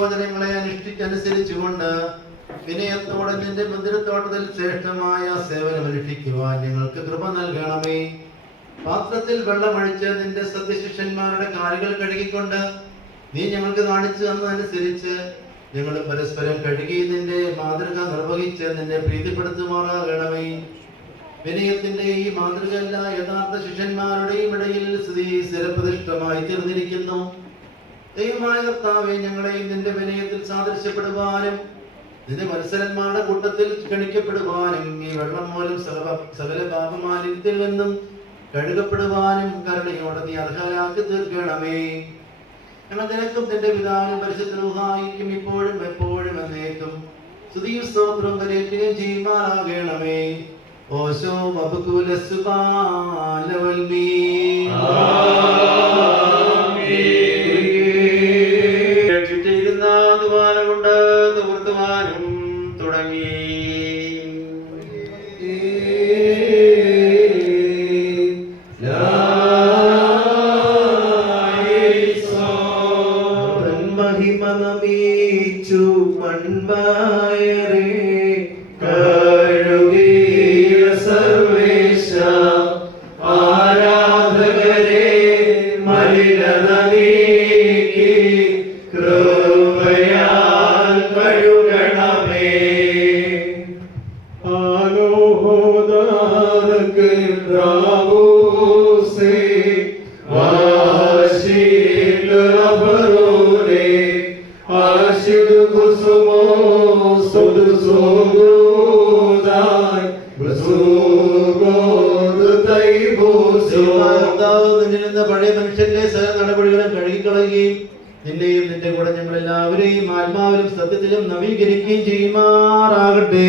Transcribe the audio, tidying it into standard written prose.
വചനങ്ങളെ അനുഷ്ഠിച്ചനുസരിച്ചുകൊണ്ട് വിനയത്തോടെ നിന്റെ മന്ദിരത്തോട്ടത്തിൽ ശ്രേഷ്ഠമായ സേവനം അനുഷ്ഠിക്കുവാൻ ഞങ്ങൾക്ക് കൃപ നൽകണമേ. പാത്രത്തിൽ വെള്ളമൊഴിച്ച് നിന്റെ സത്യശിഷ്യന്മാരുടെ കാലുകൾ കഴുകിക്കൊണ്ട് നീ ഞങ്ങൾക്ക് കാണിച്ചു തന്നതനുസരിച്ച് ഞങ്ങൾ പരസ്പരം കഴുകി നിന്റെ മാതൃക നിർവഹിച്ച് നിന്നെ പ്രീതിപ്പെടുത്തുമാറാകണമേ. വിനയത്തിന്റെ ഈ മാതൃക എല്ലാ യഥാർത്ഥ ശിഷ്യന്മാരുടെയും ഇടയിൽ സ്ഥിരപ്രതിഷ്ഠമായി തീർന്നിരിക്കുന്നു. ദൈവമായ കർത്താവേ, ഞങ്ങളെയും നിന്റെ വിനയത്തിൽ സാദൃശ്യപ്പെടുവാനും നിന്റെ മത്സരന്മാരുടെ കൂട്ടത്തിൽ ക്ഷണിക്കപ്പെടുവാനും ഈ വെള്ളം മൂലം സകല പാപമാലിന്യത്തിൽ നിന്നും കഴുകപ്പെടുവാനും കരുണയോടെ നീ അർഹരാക്കി തീർക്കണമേ. ഞങ്ങൾ നിനക്കും നിന്റെ പിതാവിനും പരിശുദ്ധ റൂഹായിക്കും ഇപ്പോഴും എപ്പോഴും എന്നേക്കും സ്തുതിയും സ്തോത്രവും കരേറ്റുകയും ചെയ്യുമാറാകണമേ. ഓശോ വബകുല സുബാലവൽമീ കൊണ്ട് നിവർത്തുവാനും തുടങ്ങി. മഹിമനമീച്ചു മൺവായരെ കഴുകിയ സർവേശ ആരാധകരെ മലിനത നീക്കി കൃപയാൽ കഴുകണമേ. ആലോഹോദാരക്ക് റാവൂസേ വാശിൽ അബറോരെ ആശിദ് കുസുമോ സുദുസോദായ് ബസുഗോദ് തൈബോസോ. നിന്നിരുന്ന പഴയ മനുഷ്യന്റെ സകല നടപടികളും കഴുകിക്കളയുകയും നിന്നെയും നിന്റെ കൂടെ ഞങ്ങൾ എല്ലാവരെയും ആത്മാവിലും സത്യത്തിലും നവീകരിക്കുകയും ചെയ്യുമാറാകട്ടെ.